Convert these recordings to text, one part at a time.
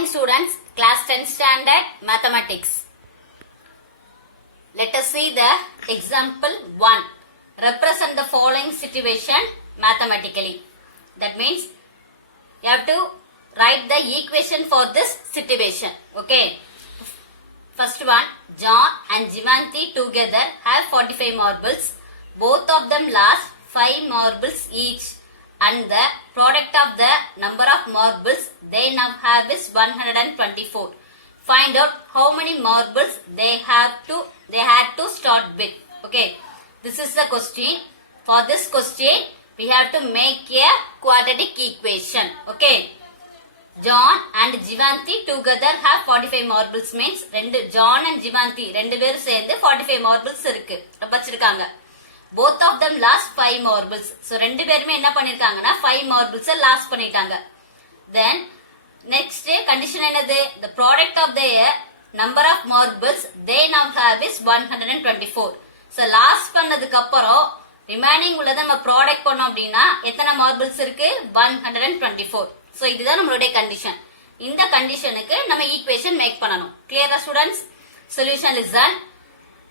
morning students, class 10 standard mathematics. Let us see the example 1. Represent the following situation mathematically. That means you have to write the equation for this situation. Okay. First one, John and Jivanti together have 45 marbles. Both of them lost 5 marbles each. And the product of the number of marbles they now have is 124. Find out how many marbles they had to start with. Okay, this is the question. For this question, we have to make a quadratic equation. Okay, John and Jivanti together have 45 marbles means John and Jivanti ரெண்டு பேரும் சேர்ந்து 45 marbles இருக்கு வச்சிருக்காங்க. Both of them lost 5 marbles. So ரெண்டு பேருமே என்ன பண்ணிருக்காங்கன்னா 5 marbles lost பண்ணிட்டாங்க. Then next condition என்னது? The product of the number of marbles they now have is 124. So lost பண்ணதுக்கு அப்புறம் remaining உள்ளத நம்ம product பண்ணோம் அப்படினா எத்தனை marbles இருக்கு? 124. So இதுதான் நம்மளுடைய condition. இந்த conditionக்கு நம்ம equation make பண்ணனும். Clear students? Solution listen.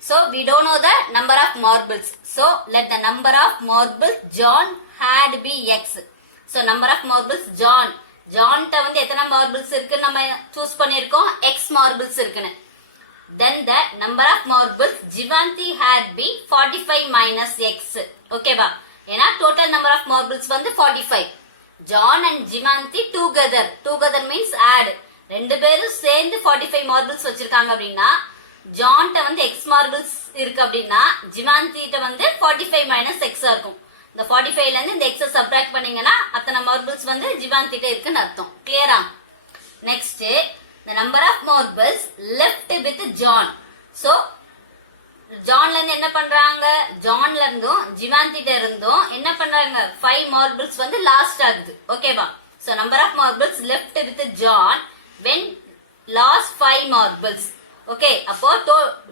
So we don't know the number of marbles. So let the number of marbles John had be x. So number of marbles John ட்ட வந்து எத்தனை marbles இருக்கு நம்ம choose பண்ணிருக்கோம் x marbles இருக்குன்னு. Then the number of marbles Jivanti had be 45 minus x. Okay வா? ஏனா total number of marbles வந்து 45. John and Jivanti together means add. ரெண்டு பேரும் சேர்ந்து 45 marbles வச்சிருக்காங்க அப்படினா ஜான் ட்ட வந்து x marbles இருக்கு அப்படினா ஜிவாந்தி ட்ட வந்து 45 minus x இருக்கும். இந்த 45 ல இருந்து இந்த x சப்ட்ராக்ட் பண்ணீங்கனா அத்தனை marbles வந்து ஜிவாந்தி ட்ட இருக்குன்னு அர்த்தம். கிளியரா? Next the number of marbles left with John. So ஜான்ல இருந்து என்ன பண்றாங்க? ஜான்ல இருந்தும் ஜிவாந்தி ட்ட இருந்தும் என்ன பண்றாங்க? 5 marbles வந்து லாஸ்ட் ஆகுது. ஓகேவா? So number of marbles left with John when lost 5 marbles. Okay, அப்போ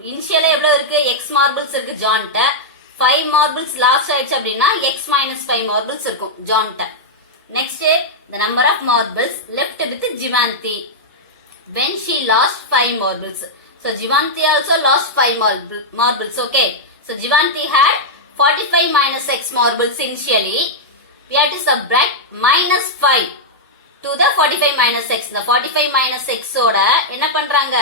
இனிஷியலா எவ்வளவு இருக்கு? x marbles இருக்கு ஜான் ட்ட. 5 marbles லாஸ்ட் ஆயிடுச்சு அப்படினா x minus 5 marbles இருக்கும் ஜான் ட்ட. Next the number of marbles left with Jivanti when she lost 5 marbles. So Jivanti also lost 5 marbles. Okay, so Jivanti had 45 minus x marbles initially. We have to subtract minus 5 to the 45 minus x. The 45 minus x ஓட என்ன பண்றாங்க?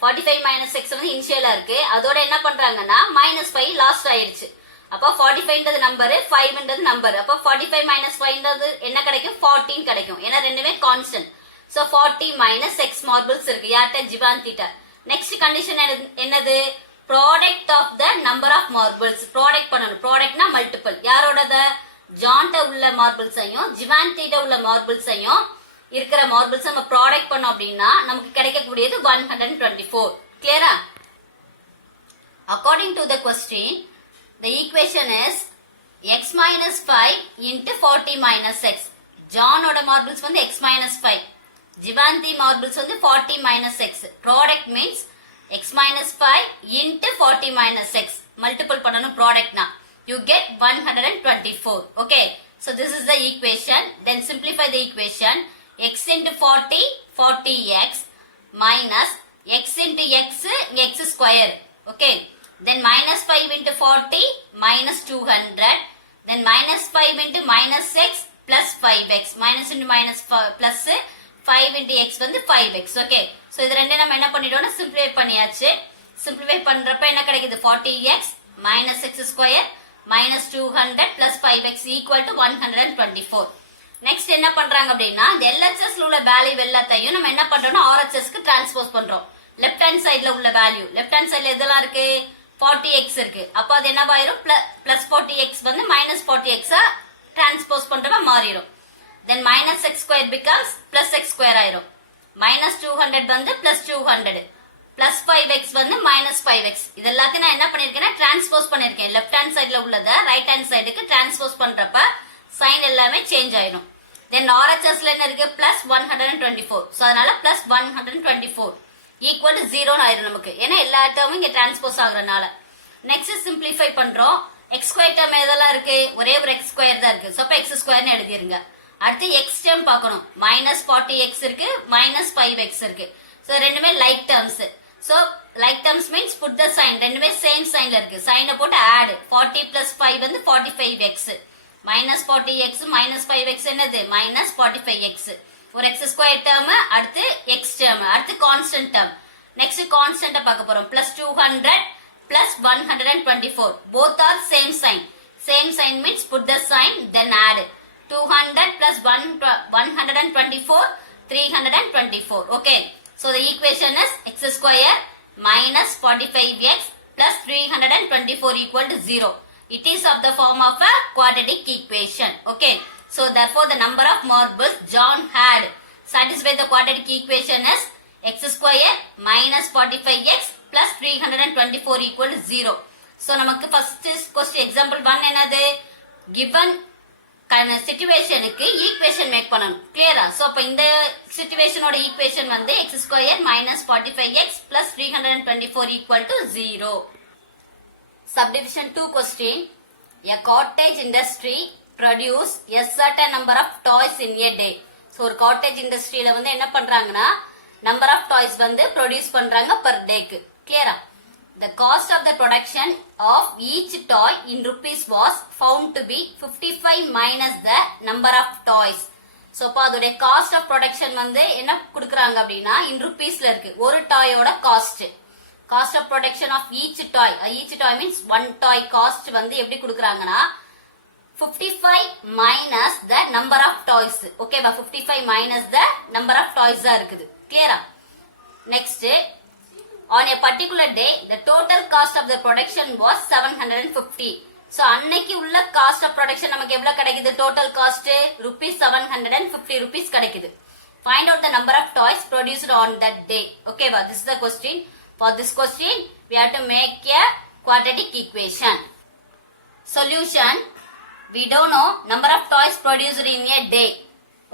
45 minus x வந்து இனிஷியலா இருக்கு. அதோட என்ன பண்றாங்கன்னா -5 last ஆயிருச்சு. அப்ப 45 ன்றது நம்பர், 5 ன்றது நம்பர். அப்ப 45 minus 5 ன்றது என்ன கிடைக்கும்? 14 கிடைக்கும். ஏனா ரெண்டுமே constant. So 40 minus x marbles இருக்கு. யார்ட்ட? ஜிவாந்தி ட்ட. நெக்ஸ்ட் கண்டிஷன் என்னது? Product of the number of marbles. Product பண்ணனும். ப்ராடக்ட்னா மல்டிபிள். யாரோடத? ஜான் ட்ட உள்ள மார்பிள்ஸையும் ஜிவாந்தி ட்ட உள்ள மார்பிள்ஸையும் இருக்கிற மார்பிள்ஸ் நம்ம ப்ராடக்ட் பண்ணோம் அப்படினா நமக்கு கிடைக்கக்கூடியது 124. கிளியரா? According to the question, the equation is x minus 5 into 40 minus x. John ஓட மார்பிள்ஸ் வந்து x minus 5. ஜிவாந்தி மார்பிள்ஸ் வந்து 40 minus x. Product means x minus 5 into 40 minus x. Multiple பண்ணனும் ப்ராடக்ட்னா. You get 124. Okay. So this is the equation. Then simplify the equation. X into 40, 40x minus x into x, x square. Okay. Then minus 5 into 40 minus 200. Then minus 5 into minus x plus 5x. Minus into minus plus 5 into x வந்து 5x. Okay. So இது ரெண்டே நம்ம என்ன பண்ணிட்டோம்னா simplify பண்ணியாச்சு. Simplify பண்றப்ப என்ன கிடைக்குது? 40x minus x square minus 200 plus 5x equal to 124. Next என்ன பண்றாங்க அப்படின்னா இந்த LHS ல உள்ள வேல்யூ எல்லாத்தையும் நம்ம என்ன பண்றோம்னா RHS க்கு டிரான்ஸ்போஸ் பண்றோம். லெஃப்ட் ஹேண்ட் சைடுல உள்ள வேல்யூ, லெஃப்ட் ஹேண்ட் சைடுல எதெல்லாம் இருக்கு? 40x இருக்கு. அப்ப அது என்னவாயிரும்? பிளஸ் 40x வந்து minus 40x டிரான்ஸ்போஸ் பண்றப்ப மாறிடும். Then minus x square becomes plus x square ஆயிரும். minus 200 வந்து plus 200. plus 5x வந்து minus 5x. இது எல்லாத்தையும் நான் என்ன பண்ணிருக்கேன்னா டிரான்ஸ்போஸ் பண்ணிருக்கேன். லெஃப்ட் ஹேண்ட் சைடுல உள்ளத ரைட் ஹேண்ட் சைடுக்கு டிரான்ஸ்போஸ் பண்றப்ப சைன் எல்லாமே சேஞ்ச் ஆயிடும். தென் RHS ல என்ன இருக்கு? plus 124. சோ அதனால plus 124 equal to 0 ஆயிடும் நமக்கு. ஏனா எல்லா டேர்மும் இங்க டிரான்ஸ்போஸ் ஆகுறனால. நெக்ஸ்ட் சிம்பிளிஃபை பண்றோம். x ஸ்கொயர் டேர்ம் எதெல்லாம் இருக்கு? ஒரே ஒரு x ஸ்கொயர் தான் இருக்கு. சோ அப்ப x ஸ்கொயர்னு எழுதிருங்க. அடுத்து எக்ஸ் டேர்ம் பார்க்கணும். மைனஸ் 40x இருக்கு, மைனஸ் 5x இருக்கு. ஸோ ரெண்டுமே like terms. So like terms means put the sign, ரெண்டுமே சேம் சைன்ல இருக்கு. சைனை போட்டு ஆட். 40 பிளஸ் 5 வந்து 45x. Minus 40x minus 5x என்னது? Minus 45x. ஒரு எக்ஸ் ஸ்கொயர் டேர்ம், அடுத்து எக்ஸ் டேர்ம், அடுத்து கான்ஸ்டன்ட் டேர்ம். நெக்ஸ்ட் கான்ஸ்டன்ட் பார்க்க போறோம். Plus 200 plus 124. Both are same sign. Same sign means put the sign, then add. 200 plus 124, 324. Okay. So the equation is x square minus 45x plus 324 equal to 0. It is of the form of a quadratic equation. Okay. So therefore the number of marbles John had satisfy the quadratic equation is x square minus 45x plus 324 equal to 0. So நமக்கு first question example 1 என்னது? given situationக்கு equation make பண்ணணும். clear? So அப்ப இந்த situation ஓட equation வந்து x square minus 45x plus 324 equal to 0. Subdivision 2 question. A cottage industry produce a certain number of toys in a day. So ஒரு cottage industryல வந்து என்ன பண்றாங்கன்னா number of toys வந்து produce பண்றாங்க per dayக்கு. clear? The cost of the production of each toy in rupees was found to be 55 minus the number of toys. So அப்ப அதோட cost of production வந்து என்ன கொடுக்கறாங்க அப்படின்னா in rupeesல இருக்கு. ஒரு டாயோட cost. Cost of production of each toy. Each toy means one toy cost வந்து எப்படி கொடுக்கறாங்கன்னா 55 minus the number of toys. Okay பா, 55 minus the number of toys தான் இருக்குது. clear? Next, on a particular day, the total cost of the production was 750. So, அன்னைக்கு உள்ள cost of production நமக்கு எவ்வளவு கிடைக்குது? Total cost rupees 750 rupees கிடைக்குது. Find out the number of toys produced on that day. Okay, well, this is the question. For this question, we have to make a quadratic equation. Solution, we don't know number of toys produced in a day.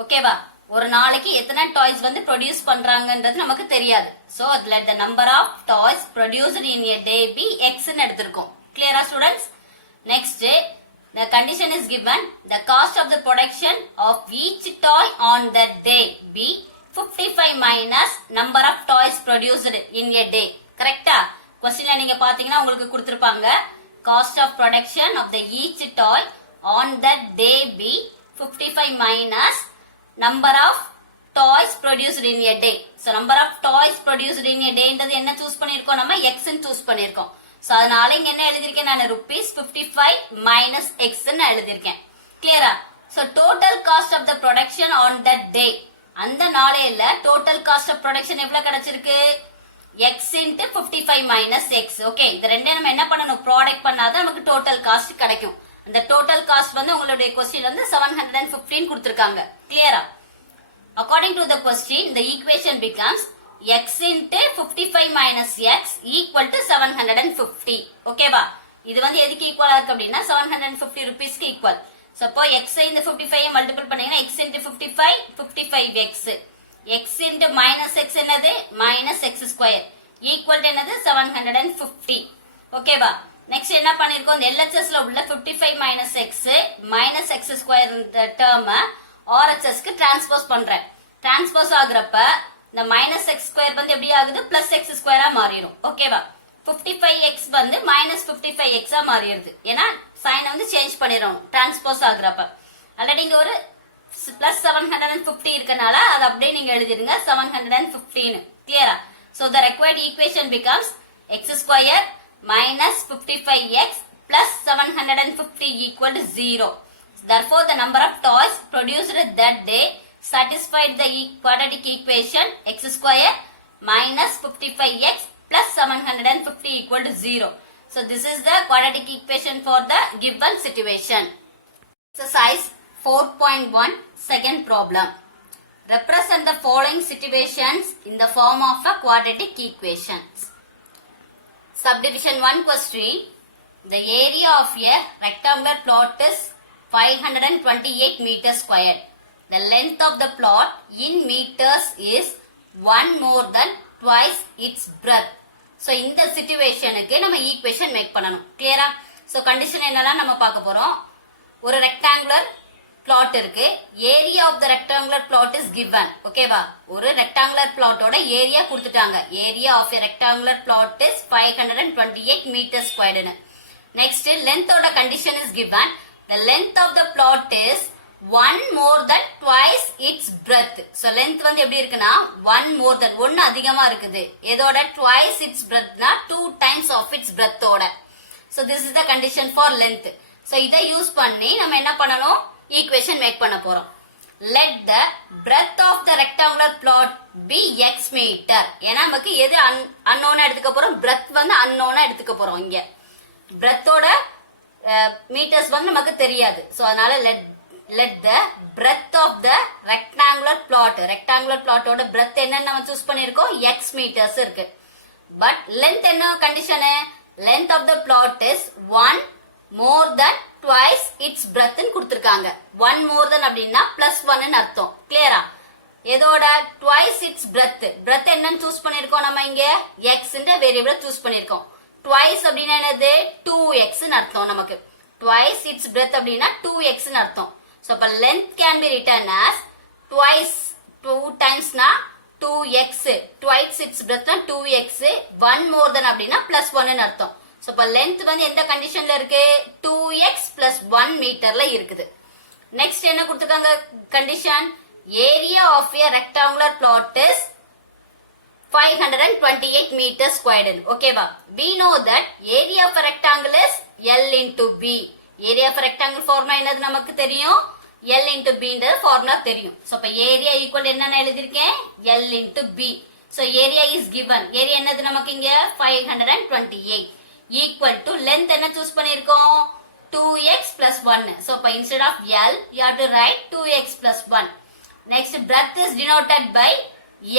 Okay, well. ஒரு நாளைக்கு எத்தனை toys வந்து produce பண்றாங்கன்றது நமக்கு தெரியாது. So அதுல the number of toys produced in a day be x ன்னு எடுத்திருக்கோம். clear students? Next, the condition is given. The cost of the production of each toy on that day be 55 minus number of toys produced in a day. கரெக்டா? क्वेश्चनல நீங்க பாத்தீங்கன்னா உங்களுக்கு கொடுத்திருப்பாங்க cost of production of the each toy on that day be 55 minus number of toys produced in a day. So number of toys produced in a day ன்றது என்ன choose பண்ணிருக்கோம்? நம்ம x ன்னு சூஸ் பண்ணிருக்கோம். சோ அதனால இங்க என்ன எழுதிருக்கேன்? நான் rupees 55 minus x ன்னு எழுதிருக்கேன். clear? So total cost of the production on that day. அந்த நாளையில total cost of production எவ்வளவு கிடைச்சிருக்கு? x into 55 minus x. okay, இந்த ரெண்டையும் நம்ம என்ன பண்ணணும்? ப்ராடக்ட் பண்ணாதான் நமக்கு total cost கிடைக்கும். அந்த total cost வந்து உங்களுடைய क्वेश्चन வந்து 715 கொடுத்திருக்காங்க. clear? According to the question, the equation becomes x into 55 minus x equal to 750. okay வா? இது வந்து எதுக்கு ஈக்குவலா இருக்கு அப்படின்னா 750 ரூபீஸ்க்கு ஈக்குவல். சோ அப்போ x இந்த 55 மல்டிபிள் பண்ணீங்கன்னா x into 55 55x. x into minus x என்னது? minus x square equal to என்னது? 750. okay வா? நெக்ஸ்ட் என்ன பண்ணிருக்கோம்? இந்த LHSல உள்ள 55 minus x minus x square இந்த டேர்ம் RHS க்கு டிரான்ஸ்போஸ் பண்றேன். டிரான்ஸ்போஸ் ஆகுறப்ப இந்த minus x square வந்து எப்படி ஆகுது? plus x square ஆ மாறிடும். ஓகேவா? 55x வந்து minus 55x ஆ மாறிடுது. ஏன்னா சைன் வந்து சேஞ்ச் பண்ணிரோம் டிரான்ஸ்போஸ் ஆகுறப்ப. ஆல்ரெடி இங்க ஒரு plus 750 இருக்கனால அது அப்படியே நீங்க எழுதிடுங்க 715. கிளியரா? So the required equation becomes x square minus 55x plus 750 equal to 0. Therefore, the number of toys produced that day satisfied the quadratic equation x square minus 55x plus 750 equal to 0. So, this is the quadratic equation for the given situation. Exercise 4.1 second problem. Represent the following situations in the form of a quadratic equations. Subdivision 1 question. The area of a rectangular plot is 528 meters squared. The length of the plot in meters is 1 more than twice its breadth. So, இந்த situationக்கு நம்ம equation make பண்ணணும். clear? So, condition என்னலாம் நம்ம பார்க்க போறோம். ஒரு rectangular plot இருக்கு. Area of the rectangular plot is given. ஓகேவா? ஒரு rectangular plotோட ஏரியா கொடுத்துட்டாங்க. Area of a rectangular plot is 528 meters squared. Next, length ஓட condition is given. The length of the plot is 1 more than twice its breadth. So length வந்து எப்படி இருக்குன்னா 1 more than 1 அதிகமா இருக்குது. இதோட twice its breadth னா 2 times of its breadth ஓட. So this is the condition for length. So இதை use பண்ணி நம்ம என்ன பண்ணணும்? Equation make பண்ண போறோம். Let the breadth of the rectangular plot be x meter. ஏன்னா நமக்கு எது unknown எடுத்துக்க போறோம்? breadth வந்து unknown எடுத்துக்க போறோம் இங்க. breadth ஓட meters வந்து நமக்கு தெரியாது. So அதனால let the breadth of the rectangular plot ஓட breadth என்னன்னு நம்ம சூஸ் பண்ணிருக்கோம்? x meters இருக்கு. But length என்ன condition? Length of the plot is 1 more than twice its breadth ன்னு கொடுத்திருக்காங்க. 1 more than அப்படின்னா plus 1 ன்னு அர்த்தம். கிளியரா? இதோட twice its breadth என்னன்னு சூஸ் பண்ணிருக்கோம் நம்ம இங்க? x ன்ற வேரியபிள சூஸ் பண்ணிருக்கோம். twice அப்படின்னா என்னது? 2x ன்னு அர்த்தம் நமக்கு. twice its breadth அப்படின்னா 2x ன்னு அர்த்தம். So அப்ப length can be written as twice 2 times னா 2x, twice its breadth னா 2x, 1 more than அப்படின்னா plus 1 ன்னு அர்த்தம். So அப்ப length வந்து எந்த கண்டிஷன்ல இருக்கு? 2x plus 1 மீட்டர்ல இருக்குது. நெக்ஸ்ட் என்ன கொடுத்திருக்காங்க condition? Area of a rectangular plot is 528 meters squared. ஓகேவா? We know that area of a rectangle is L into B. Area of a rectangle formula என்னது நமக்கு தெரியும்? L into B ன்ற formula தெரியும். So அப்ப area equal என்னன்னு எழுதிருக்கேன்? L into B. So area is given. Area என்னது நமக்கு இங்க? 528 equal to length என்ன சூஸ் பண்ணிருக்கோம்? 2x plus 1. So அப்ப instead of L you have to write 2x plus 1. Next breadth is denoted by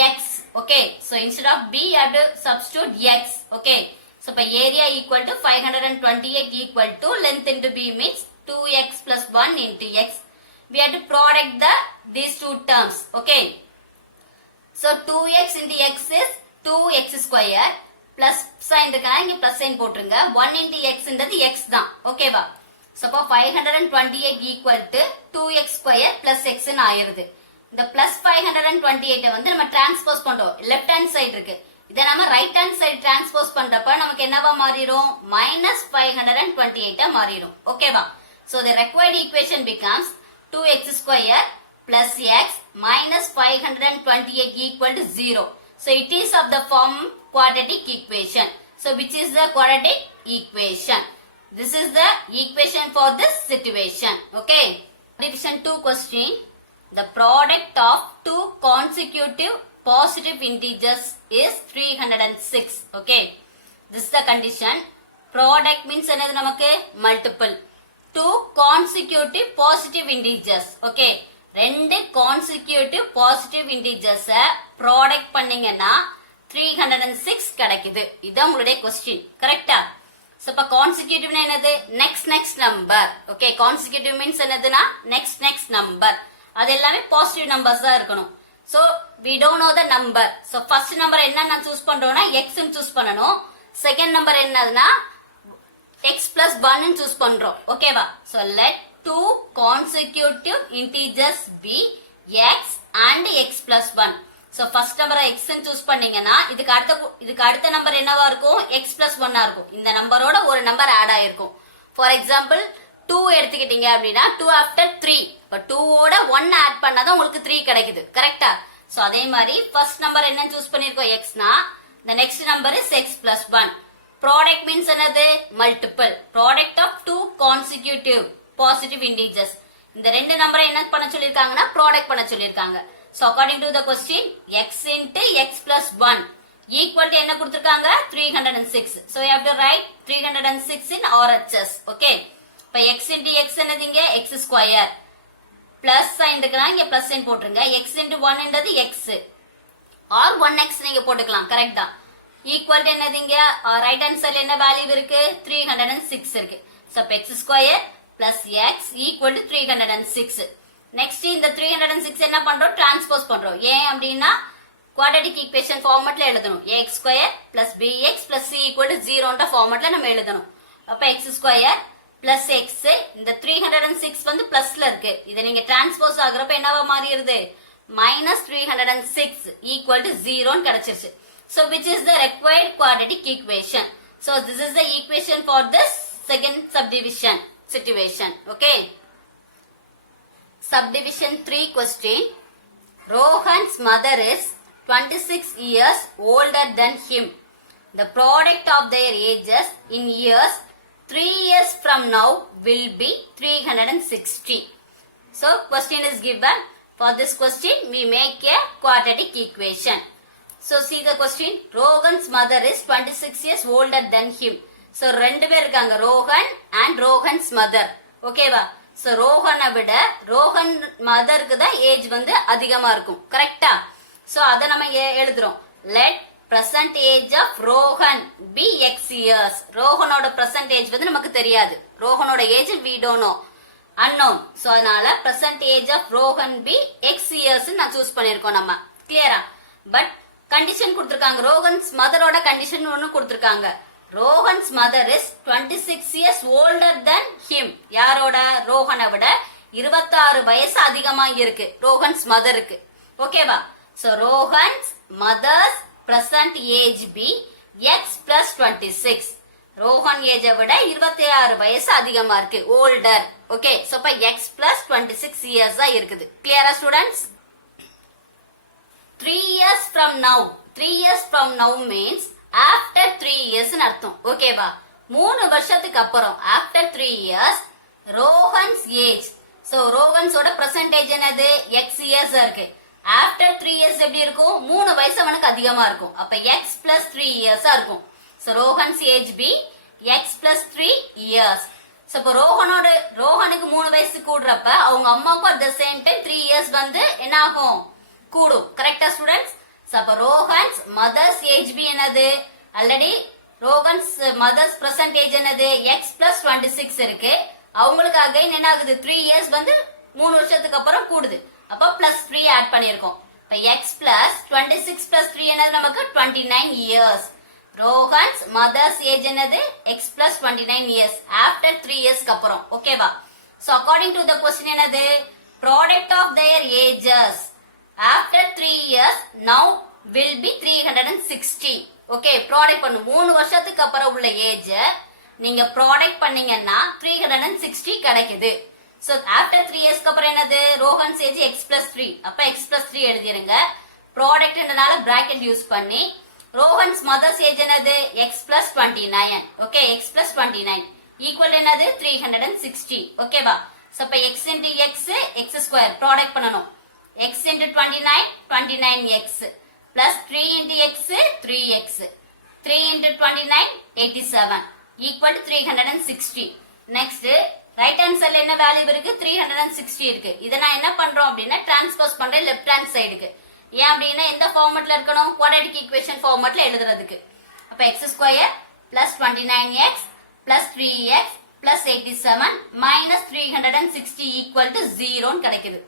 x. Okay, so instead of b you have to substitute x. Okay, so by area equal to 528 equal to length into b means 2x plus 1 into x. We have to product these two terms. Okay, so 2x into x is 2x square plus sign இருக்கா இங்க plus sign போட்டுருங்க. 1 into x ன்றது x தான். ஓகேவா? so அப்ப 528 equal to 2x square plus x ன்னு ஆயிருது. இந்த plus 528 வந்து நம்ம டிரான்ஸ்போஸ் பண்றோம். லெஃப்ட் ஹேண்ட் சைடு இருக்கு. இத நம்ம ரைட் ஹேண்ட் சைடு டிரான்ஸ்போஸ் பண்றப்ப நமக்கு என்னவா மாறிரும்? -528 மாறிரும். ஓகேவா? So the required equation becomes 2x square plus x minus 528 equal to 0. So it is of the form quadratic equation. So which is the quadratic equation? This is the equation for this situation. Okay. Division 2 question. The product of two consecutive positive integers is 306. Okay. This is the condition. Product means என்னது நமக்கு? Multiple. Two consecutive positive integers. Okay. ரெண்டு consecutive positive integers product பண்ணீங்கன்னா 306 கிடைக்குது. இதான் உங்களுடைய question. கரெக்டா? So இப்ப consecutive என்னது? next number. Okay. Consecutive means என்னதுன்னா next number. அது எல்லாமே பாசிட்டிவ் நம்பர்ஸ் தான் இருக்கணும். So we don't know the number. So first number என்ன நான் சூஸ் பண்றோம்னா x ன்னு சூஸ் பண்ணனும். செகண்ட் நம்பர் என்னதுன்னா x plus 1 ன்னு சூஸ் பண்றோம். ஓகேவா? So let two consecutive integers be x and x plus 1. So first number x ன்னு சூஸ் பண்ணீங்கன்னா இதுக்கு அடுத்த நம்பர் என்னவா இருக்கும்? x plus 1 ஆ இருக்கும். இந்த நம்பரோட ஒரு நம்பர் ஆட் ஆயிருக்கும். ஃபார் எக்ஸாம்பிள் 2 எடுத்துக்கிட்டீங்க அப்படின்னா 2 after 3. இப்ப 2 ஓட 1 ஆட் பண்ணாதான் உங்களுக்கு 3 கிடைக்குது. கரெக்டா? சோ அதே மாதிரி ஃபர்ஸ்ட் நம்பர் என்ன சூஸ் பண்ணிருக்கோம்? x னா the next number is x plus 1. Product means என்னது? Multiple. Product of two consecutive positive integers. இந்த ரெண்டு நம்பரை என்ன பண்ண சொல்லிருக்காங்கன்னா ப்ராடக்ட் பண்ண சொல்லிருக்காங்க. So according to the question x into x plus 1 equal to என்ன கொடுத்திருக்காங்க? 306. So you have to write 306 in RHS. Okay. இப்ப x into x என்னதுங்க? x square plus sign இருக்குனா இங்க plus sign போட்டுருங்க. x into 1 என்றது x or 1x நீங்க போட்டுக்கலாம். கரெக்ட் தான். ஈக்குவல் டு என்னதுங்க? ரைட் ஹேண்ட் சைடுல என்ன வேல்யூ இருக்கு? 306 இருக்கு. So x square plus x equal to 306. Next இந்த 306 என்ன பண்றோம்? டிரான்ஸ்போஸ் பண்றோம். ஏன் அப்படின்னா குவாட்ரடிக் ஈக்குவேஷன் ஃபார்மட்ல எழுதணும். ax square plus bx plus c equal to 0 ன்ற ஃபார்மட்ல நம்ம எழுதணும். அப்ப x square பிளஸ் எக்ஸ், இந்த 306 வந்து பிளஸ்ல இருக்கு. இதை நீங்க டிரான்ஸ்போஸ் ஆகுறப்ப என்னவா மாறிடுது? மைனஸ் 306 ஈக்குவல் டு 0 கிடைச்சிருச்சு. So which is the required quadratic equation? So this is the equation for this second subdivision situation. Okay. Subdivision 3 question. Rohan's mother is 26 years older than him. The product of their ages in years 3 years from now will be 360. So question is given. For this question we make a quadratic equation. So see the question. Rohan's mother is 26 years older than him. So ரெண்டு பேர் இருக்காங்க, Rohan and Rohan's mother. ஓகேவா? So ரோஹனை விட ரோஹன் மதருக்கு தான் age வந்து அதிகமா இருக்கும். கரெக்டா? So அதை நம்ம எழுதுறோம். Let present age of Rohan be x years. ரோஹனோட present age வந்து நமக்கு தெரியாது. ரோஹனோட age we don't know. Unknown. So அதனால present age of Rohan be x years நான் சூஸ் பண்ணிருக்கோம் நம்ம. கிளியரா? பட் கண்டிஷன் கொடுத்திருக்காங்க. ரோஹன்ஸ் மதரோட கண்டிஷன் ஒன்னு கொடுத்திருக்காங்க. Rohan's mother is 26 years older then him. யாரோட? ரோஹனை விட 26 வயசு அதிகமா இருக்கு ரோஹன்ஸ் மதருக்கு. ஓகேவா? So Rohan's mother's present age B X plus 26. Rohan ஏஜை விட 26 வயசு அதிகமா இருக்கு, ஓல்டர். ஓகே, சோ இப்ப எக்ஸ் பிளஸ் 26 இயர்ஸா இருக்குது. கிளியரா students? 3 years from now. 3 years from now means after 3 years அர்த்தம். ஓகேவா? 3 வருஷத்துக்கு அப்புறம் after 3 years Rohan's age. So ரோஹன்ஸோட பிரசன்டேஜ் என்னது? x years இருக்கு. after 3 years எப்படி இருக்கும்? 3 வயசு அவனுக்கு அதிகமா இருக்கும். அப்ப x plus 3 years இருக்கும். So Rohan's age be x plus 3 years. So இப்போ ரோஹனுக்கு 3 வயசு கூடுறப்ப அவங்க அம்மாவுக்கும் at the same time 3 years வந்து என்ன ஆகும்? கூடும். கரெக்டா ஸ்டூடெண்ட்ஸ்? அப்ப ரோஹன்ஸ் மதர்ஸ் ஏஜ் பி என்னது? Already Rohan's mother's present age என்னது? எக்ஸ் பிளஸ் 26 இருக்கு. அவங்களுக்கு அகைன் என்ன ஆகுது? 3 இயர்ஸ் வந்து 3 வருஷத்துக்கு அப்புறம் கூடுது. அப்ப பிளஸ் 3 ஆட் பண்ணிருக்கோம். இப்ப எக்ஸ் பிளஸ் 26 பிளஸ் 3 என்னது? நமக்கு 29 இயர்ஸ். ரோஹன்ஸ் மதர்ஸ் ஏஜ் என்னது? எக்ஸ் பிளஸ் 29 இயர்ஸ் ஆஃப்டர் 3 இயர்ஸ்க்கு அப்புறம். ஓகேவா? So according to the question என்னது? Product of their ages after 3 years now will be 360. Okay, product பண்ணு. 3 வருஷத்துக்கு அப்புறம் உள்ள ஏஜ் நீங்க ப்ராடக்ட் பண்ணீங்கன்னா 360 கிடைக்குது. சோ ஆஃப்டர் 3 இயர்ஸ்க்கு அப்புறம் என்னது? Rohan's age X plus 3. அப்ப எக்ஸ் பிளஸ் 3 எழுதிருங்க. ப்ராடக்ட்ன்றனால பிராக்கெட் யூஸ் பண்ணி ரோஹன்ஸ் மதர்ஸ் ஏஜ் என்னது? X plus 29. Okay, X plus 29 equal என்னது? 360. ஓகேவா? சோ அப்ப X into X X square product பண்ணணும். x into 29, 29x plus 3 into x, 3x. 3 into 29, 87 equal to 360. Next, right hand side என்ன value இருக்கு? 360 இருக்கு. இத நான் என்ன பண்றோம் அப்படின்னா டிரான்ஸ்போஸ் பண்றேன் லெஃப்ட் ஹேண்ட் சைடுக்கு. ஏன் அப்படின்னா எந்த ஃபார்மட்ல இருக்கணும்? குவாட்ராட்டிக் ஈக்குவேஷன் ஃபார்மட்ல எழுதுறதுக்கு. அப்ப x square plus 29x plus 3x plus 87 minus 360 equal to 0 கிடைக்குது.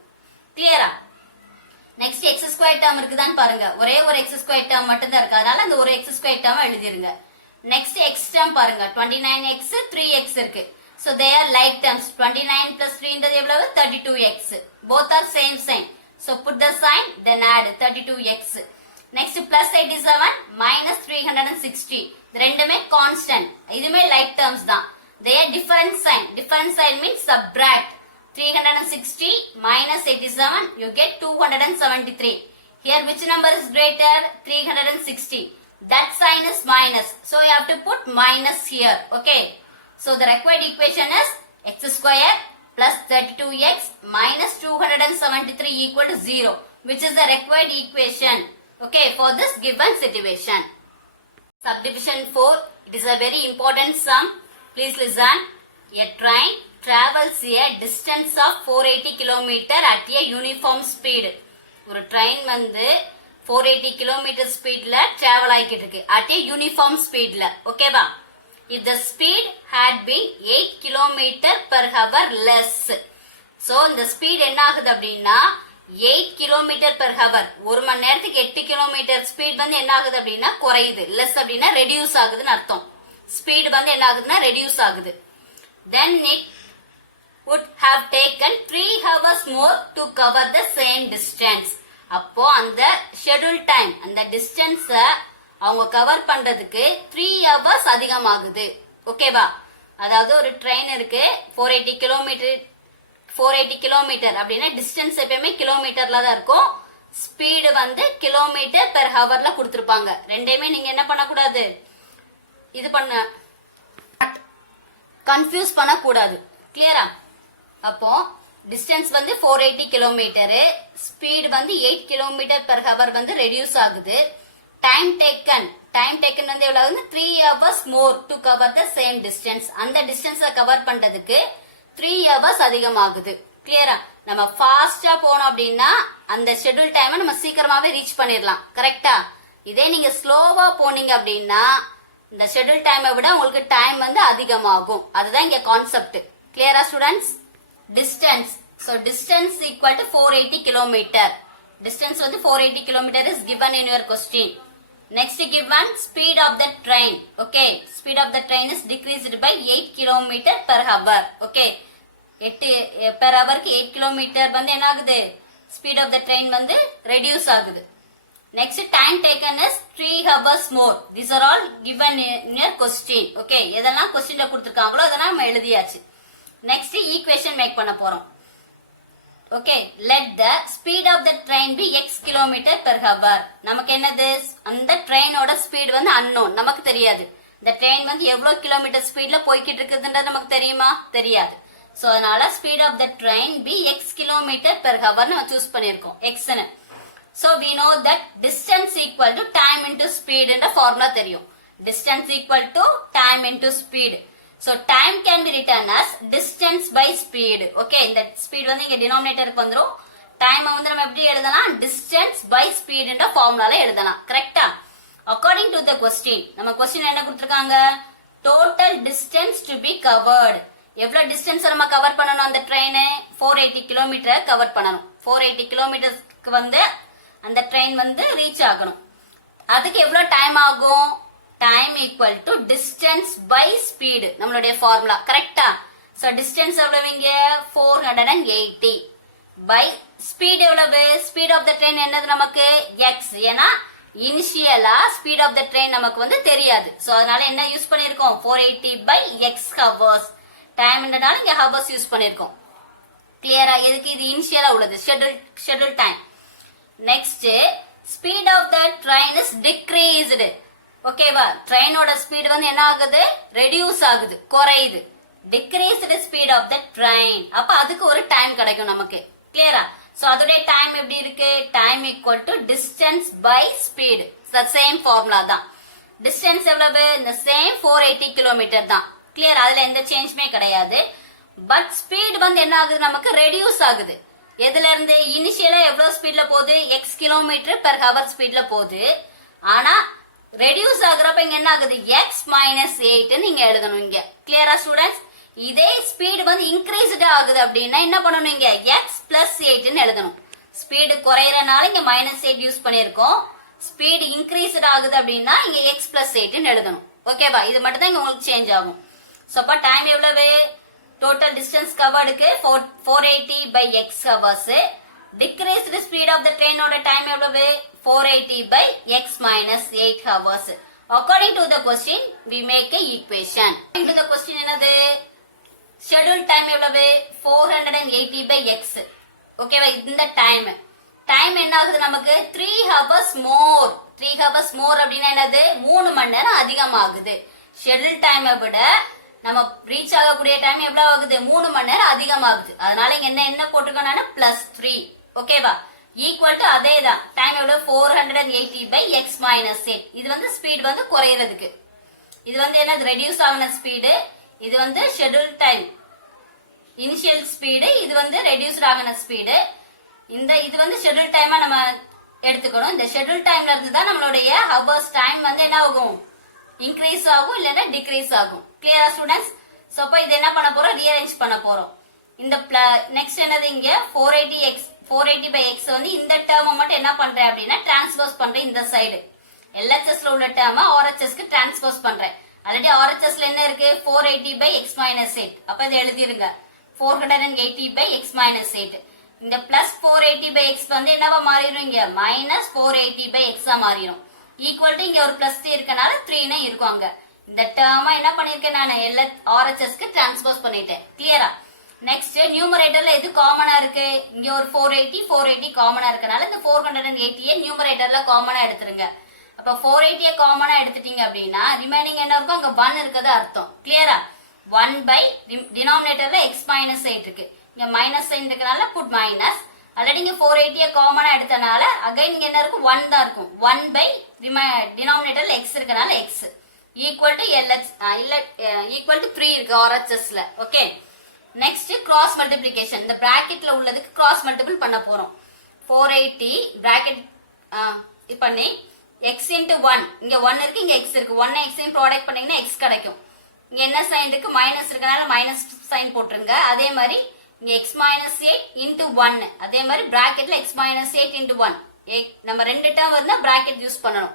கிளியரா? நெக்ஸ்ட் எக்ஸ் ஸ்கொயர் டேர்ம் இருக்குதான்னு பாருங்க. ஒரே ஒரு எக்ஸ் ஸ்கொயர் டேர்ம் மட்டும் தான் இருக்கு. அதனால அந்த ஒரு எக்ஸ் ஸ்கொயர் டேர்ம் எழுதிருங்க. நெக்ஸ்ட் எக்ஸ் டேர்ம் பாருங்க. 29x 3x இருக்கு. So they are like terms. 29 plus 3 ன்றது எவ்வளவு? 32x. both are same sign. So put the sign then add 32x. Next plus 87 minus 360. இது ரெண்டுமே கான்ஸ்டன்ட். இதுமே லைக் டேர்ம்ஸ் தான். they are different sign. Different sign means subtract. 360 minus 87 you get 273. Here which number is greater? 360. That sign is minus, so you have to put minus here. Okay, so the required equation is x square plus 32x minus 273 equal to 0, which is the required equation. Okay, for this given situation. Subdivision 4, it is a very important sum. Please listen. A train travels a distance of 480 km at a uniform speed. ஒரு train வந்து 480 km ஸ்பீட்ல travel ஆகிட்டு இருக்கு at a uniform speedல. ஓகேவா? if the speed had been 8 km per hour less. so இந்த speed என்ன ஆகுது அப்படின்னா 8 km per hour, ஒரு மணி நேரத்துக்கு 8 km ஸ்பீட் வந்து என்ன ஆகுது அப்படின்னா குறையுது. லெஸ் அப்படின்னா ரெடியூஸ் ஆகுதுன்னு அர்த்தம். ஸ்பீட் வந்து என்ன ஆகுதுன்னா ரெடியூஸ் ஆகுது. then it would have taken 3 hours more to cover the same distance. அப்போ அந்த schedule time அந்த distance அவங்க கவர் பண்றதுக்கு 3 hours அதிகமாகுது. ஓகேவா? அதாவது ஒரு ட்ரெயின் இருக்கு 480 கிலோமீட்டர் அப்படின்னா டிஸ்டன்ஸ் எப்பயுமே கிலோமீட்டர்ல தான் இருக்கும். ஸ்பீடு வந்து கிலோமீட்டர் பெர் ஹவர்ல கொடுத்திருப்பாங்க. ரெண்டையுமே நீங்க என்ன பண்ணக்கூடாது, இது பண்ண கன்ஃபியூஸ் பண்ணக்கூடாது. கிளியரா? அப்போ டிஸ்டன்ஸ் வந்து 480 கிலோமீட்டர், ஸ்பீடு வந்து 8 கிலோமீட்டர் பெர் ஹவர் வந்து ரெடியூஸ் ஆகுது. டைம் டேக்கன் வந்து எவ்வளவு வந்து 3 hours more to cover the same distance. அந்த டிஸ்டன்ஸை கவர் பண்றதுக்கு 3 hours அதிகமாகுது. கிளியரா? நம்ம ஃபாஸ்டா போனோம் அப்படின்னா அந்த ஷெட்யூல் டைமை நம்ம சீக்கிரமாவே ரீச் பண்ணிடலாம். கரெக்டா? இதே நீங்க ஸ்லோவா போனீங்க அப்படின்னா இந்த ஷெட்யூல் டைமை விட உங்களுக்கு டைம் வந்து அதிகமாகும். அதுதான் இங்க கான்செப்ட். கிளியரா students? Distance. So distance equal to 480 kilometer. Distance வந்து 480 kilometer is given in your question. Next given speed of the train. Okay, speed of the train is decreased by 8 kilometer per hour. Okay, 8 per hour க்கு 8 kilometer வந்து என்ன ஆகுது, speed of the train வந்து reduce ஆகுது. Next time taken is 3 hours more. These are all given in your question. Okay, எதெல்லாம் questionல கொடுத்திருக்காங்களோ அதெல்லாம் நம்ம எழுதியாச்சு. Next equation make பண்ண போறோம். Okay, let the speed of the train be x kilometer per hour. நமக்கு என்னது, அந்த ட்ரெயினோட ஸ்பீட் வந்து unknown, நமக்கு தெரியாது. இந்த ட்ரெயின் வந்து எவ்வளவு கிலோமீட்டர் ஸ்பீட்ல போய்கிட்டு இருக்குதுன்றது நமக்கு தெரியுமா? தெரியாது. சோ அதனால speed of the train be x kilometre per hour நம்ம சூஸ் பண்ணிருக்கோம். x ன்னு. So we know that distance equal to time into speed என்ற ஃபார்முலா தெரியும். Distance equal to time into speed. So time can be written as distance by speed. Okay, இந்த speed வந்து இங்க denominatorக்கு வந்துரும். time வந்து நம்ம எப்படி எழுதலாம், distance by speed என்ற ஃபார்முலால எழுதலாம். கரெக்ட்டா? According to the question, நம்ம question என்ன கொடுத்திருக்காங்க, total distance to be covered. எவ்வளவு டிஸ்டன்ஸ் நம்ம கவர் பண்ணணும், அந்த ட்ரெயின் 480 கிலோமீட்டர் கவர் பண்ணணும். 480 கிலோமீட்டருக்கு வந்து அந்த ட்ரெயின் வந்து ரீச் ஆகணும். அதுக்கு எவ்வளவு டைம் ஆகும், time equal to distance by speed, நம்மளுடைய ஃபார்முலா. கரெக்டா? சோ டிஸ்டன்ஸ் எவ்வளவு இங்க 480 பை ஸ்பீட் எவ்வளவு, ஸ்பீட் ஆஃப் த ட்ரெயின் என்னது நமக்கு x. ஏன்னா இனிஷியலா ஸ்பீட் ஆஃப் த ட்ரெயின் நமக்கு வந்து தெரியாது. சோ அதனால என்ன யூஸ் பண்ணிருக்கோம், 480 பை x ஹவர்ஸ். டைம்ன்றனால இங்க ஹவர்ஸ் யூஸ் பண்ணிருக்கோம். கிளியரா? எதுக்கு, இது இனிஷியலா உள்ளது, schedule time. Next speed of the train is decreased. ஓகேவா? ட்ரெயினோட ஸ்பீட் வந்து என்ன ஆகுது, ரெடியூஸ் ஆகுது, குறையுது. Decreased speed of the train. அப்ப அதுக்கு ஒரு டைம் கிடைக்கும் நமக்கு. கிளியரா? சோ அதோட டைம் எப்படி இருக்கு, time equal to distance by speed. Same formula தான். டிஸ்டன்ஸ் எவ்வளவு, இந்த சேம் 480 கிலோமீட்டர் தான். கிளியர்? அதுல எந்த சேஞ்சுமே கிடையாது. பட் ஸ்பீட் வந்து என்ன ஆகுது, நமக்கு ரெடியூஸ் ஆகுது. எதுல இருந்து, இனிஷியலா எவ்வளவு ஸ்பீட்ல போகுது, x கிலோமீட்டர் பெர் ஹவர் ஸ்பீட்ல போகுது. ஆனா ரெடியூஸ் ஆகுறப்ப இங்க என்ன ஆகுது, x மைனஸ் 8 நீங்க எழுதணும் இங்க. கிளியரா ஸ்டூடெண்ட்ஸ்? இதே ஸ்பீட் வந்து இன்க்ரீஸ்ட் ஆகுது அப்படின்னா என்ன பண்ணணும், இங்க x பிளஸ் 8 எழுதணும். ஸ்பீடு குறையறனால இங்க -8 யூஸ் பண்ணிருக்கோம். ஸ்பீடு இன்க்ரீஸ்ட் ஆகுது அப்படின்னா இங்க x பிளஸ் 8 எழுதணும். ஓகேவா? இது மட்டும் தான் இங்க உங்களுக்கு சேஞ்ச் ஆகும். சோ அப்ப டைம் எவ்வளவு, டோட்டல் டிஸ்டன்ஸ் கவர்டுக்கு 480 by x hours. Decreased speed of the ட்ரெயினோட டைம் எவ்வளவு, 480 by x minus 8 hours. According to the question, we make a equation. According to the question என்னது, schedule time எவ்வளவு, 480 by x. ஓகேவா? இந்த time என்ன ஆகுது நமக்கு, 3 hours more. 3 hours more அப்படின்னா என்னது, 3 மணி நேரம் அதிகமாகுது. ஷெட்யூல் டைமை விட நம்ம ரீச் ஆகக்கூடிய டைம் எவ்வளவு ஆகுது, 3 மணி நேரம் அதிகமாகுது. அதனால இங்க என்ன போட்டுக்கணும், +3. ஓகேவா? ஈக்குவல் டு அதே தான். டைம் எவ்வளவு, 480 by x minus 8. இது வந்து ஸ்பீட் வந்து குறையிறதுக்கு. இது வந்து என்ன, ரெடியூஸ் ஆகின ஸ்பீடு. இது வந்து ஷெட்யூல் டைம் இனிஷியல் ஸ்பீடு. இது வந்து ரெடியூஸ்ட் ஆகின ஸ்பீடு. இது வந்து ஷெட்யூல் டைமா நம்ம எடுத்துக்கணும். இந்த ஷெட்யூல் டைம்ல இருந்து தான் நம்மளுடைய ஹவர்ஸ் டைம் வந்து என்ன ஆகும், இன்க்ரீஸ் ஆகும் இல்லன்னா டிக்ரீஸ் ஆகும். கிளியரா ஸ்டூடெண்ட்ஸ்? சோ அப்ப இது என்ன பண்ண போறோம், ரீஅரேஞ்ச் பண்ண போறோம். இந்த நெக்ஸ்ட் என்னது, இங்க 480 by x வந்து இந்த டேர்மை மட்டும் என்ன பண்றேன் அப்படின்னா டிரான்ஸ்போஸ் பண்றேன் இந்த சைடு. LHS ல உள்ள டேர்மை RHS க்கு டிரான்ஸ்போஸ் பண்றேன். ஆல்ரெடி RHSல என்ன இருக்கு 480 by x minus 8. அப்ப இதை எழுதிருங்க 480 by x minus 8. இந்த plus 480 by x வந்து என்னவா மாறிடும் இங்க minus 480 by x ஆ மாறிடும். ஈக்குவல் டு இங்க ஒரு பிளஸ் இருக்கனால 3 இருக்கும் அங்க. இந்த டேர்மா என்ன பண்ணிருக்கேன் நான் RHS க்கு டிரான்ஸ்போஸ் பண்ணிட்டேன். கிளியரா? நெக்ஸ்ட் நியூமரேட்டர்ல எது காமனா இருக்கு? இங்க ஒரு 480 காமனா இருக்கனால இந்த 480 நியூமரேட்டர்ல காமனா எடுத்துருங்க. அப்ப 480 காமனா எடுத்துட்டீங்க அப்படின்னா ரிமைனிங் என்ன இருக்கும்? அங்க 1 இருக்குது அர்த்தம். கிளியரா? 1 by டினாமினேட்டர்ல x minus 8 இருக்கு. இங்க மைனஸ் சைன் இருக்கனால புட் மைனஸ். ஆல்ரெடி இங்க 480 காமனா எடுத்தனால அகைன் இங்க என்ன இருக்கும்? 1 தான் இருக்கும். 1 by டினாமினேட்டர்ல x இருக்கனால x ஈக்குவல் டு LH இல்ல ஈக்குவல் டு 3 இருக்கு RHSல. ஓகே. Next cross multiplication. இந்த பிராக்கெட்ல உள்ளதுக்கு கிராஸ் மல்டிபிள் பண்ண போறோம். 480 பிராக்கெட் இது பண்ணி x into 1 இங்க 1 இருக்கு இங்க x இருக்கு 1 x ப்ராடக்ட் பண்ணீங்கன்னா x கிடைக்கும். இங்க என்ன சைன் இருக்கு? மைனஸ் இருக்கனால மைனஸ் சைன் போட்டுருங்க. அதே மாதிரி இங்க x minus 8 into 1 அதே மாதிரி பிராக்கெட்ல x minus 8 into 1 நம்ம ரெண்டு டேர்ம் இருந்தா பிராக்கெட் யூஸ் பண்ணணும்.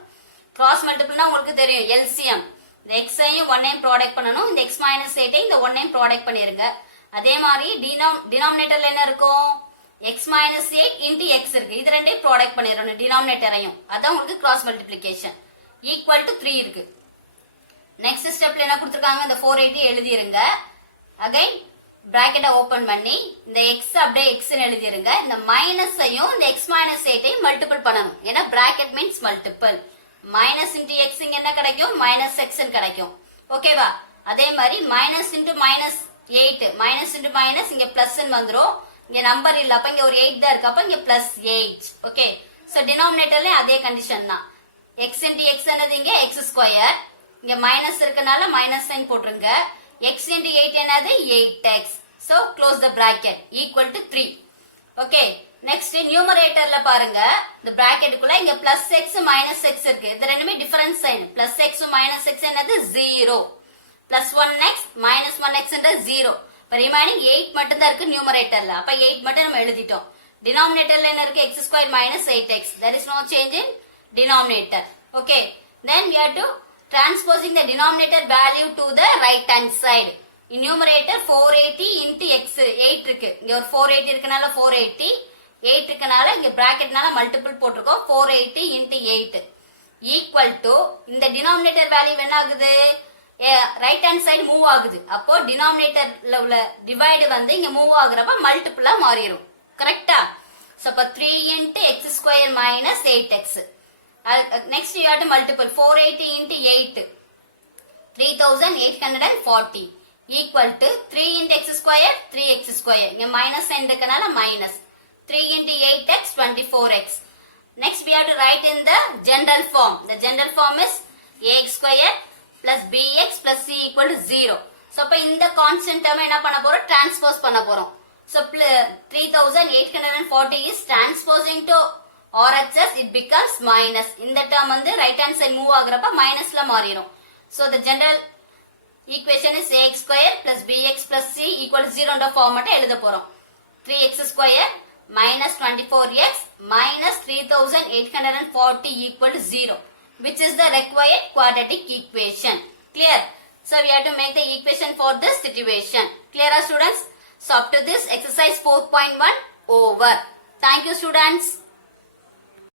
கிராஸ் மல்டிபிள்னா உங்களுக்கு தெரியும் LCM. இந்த x ஐயும் 1 ஐயும் ப்ராடக்ட் பண்ணணும். இந்த x minus 8 இந்த 1 ஐயும் ப்ராடக்ட் பண்ணிருங்க. அதே மாதிரி டினாமினேட்டர்ல என்ன இருக்கும்? x minus 8 into x இருக்கு. இது ரெண்டையும் ப்ராடக்ட் பண்ணிரணும் டினாமினேட்டரையும். அதான் உங்களுக்கு கிராஸ் மல்டிப்ளிகேஷன். ஈக்குவல் டு 3 இருக்கு. நெக்ஸ்ட் ஸ்டெப்ல என்ன கொடுத்திருக்காங்க? இந்த 480 எழுதிருங்க. அகைன் பிராக்கெட்டை ஓபன் பண்ணி இந்த x அப்படியே x ன்னு எழுதிருங்க. இந்த மைனஸையும் இந்த x minus 8 ஐயும் மல்டிபிள் பண்ணணும். ஏன்னா bracket means multiple. Minus into X இங்க என்ன கிடைக்கும்? மைனஸ் எக்ஸ் கிடைக்கும். ஓகேவா? அதே மாதிரி minus into minus 8 minus into minus இங்க பிளஸ் வந்துரும். இங்க நம்பர் இல்ல அப்ப இங்க ஒரு 8 தான் இருக்கு. அப்ப இங்க பிளஸ் 8. ஓகே. சோ டினாமினேட்டர்ல அதே கண்டிஷன் தான். x இன்டு x என்னது இங்க x ஸ்கொயர். இங்க மைனஸ் இருக்கனால மைனஸ் சைன் போட்டுருங்க. x இன்டு 8 என்னது 8x. So close the bracket equal to 3. ஓகே. நெக்ஸ்ட் நியூமரேட்டர்ல பாருங்க. இந்த பிராக்கெட்டுக்குள்ள இங்க பிளஸ் எக்ஸ் மைனஸ் எக்ஸ் இருக்கு. இது ரெண்டுமே difference sign. Plus x minus x என்னது 0. பிளஸ் 1x மைனஸ் 1x என்ற 0. இப்ப ரிமைனிங் 8 மட்டும் தான் இருக்கு நியூமரேட்டர்ல. அப்ப 8 மட்டும் நம்ம எழுதிட்டோம். டினாமினேட்டர்ல என்ன இருக்கு? x square minus 8x. there is no change in denominator. Okay. Then we have to transposing the denominator value to the right hand side. In numerator 480 into x 8 இருக்கு. இங்க ஒரு 480 இருக்கனால 480 8 இருக்கனால இங்க பிராக்கெட்னால மல்டிபிள் போட்டுருக்கோம். 480 into 8 ஈக்குவல் டு இந்த denominator value என்ன ஆகுது? ரைட் ஹேண்ட் சைடு மூவ் ஆகுது. அப்போ டினாமினேட்டர்ல உள்ள டிவைடு வந்து இங்க மூவ் ஆகுறப்ப மல்டிபிளா மாறிடும். கரெக்டா? சோ அப்ப 3 into x square minus 8x. Next you have to multiple 480 into 8 3840 equal to 3 into x square 3x square. இங்க மைனஸ் சைன் இருக்கனால minus 3 into 8x 24x. Next we have to write in the general form. The general form is ax square plus bx plus c equal to 0. So அப்ப இந்த constant term என்ன பண்ண போறோம்? Transpose பண்ண போறோம். So 3840 is transposing to RHS, it becomes minus. இந்த term வந்து right hand side move ஆகுறப்ப மைனஸ்ல மாறிடும். So the general equation is ax square plus bx plus c equal to 0 என்ற ஃபார்மேட்டை எழுத போறோம். 3x square minus 24x minus 3840 equal to 0, which is the required quadratic equation. Clear? So we have to make the equation for this situation. Clear, students? So up to this exercise 4.1 over. Thank you, students.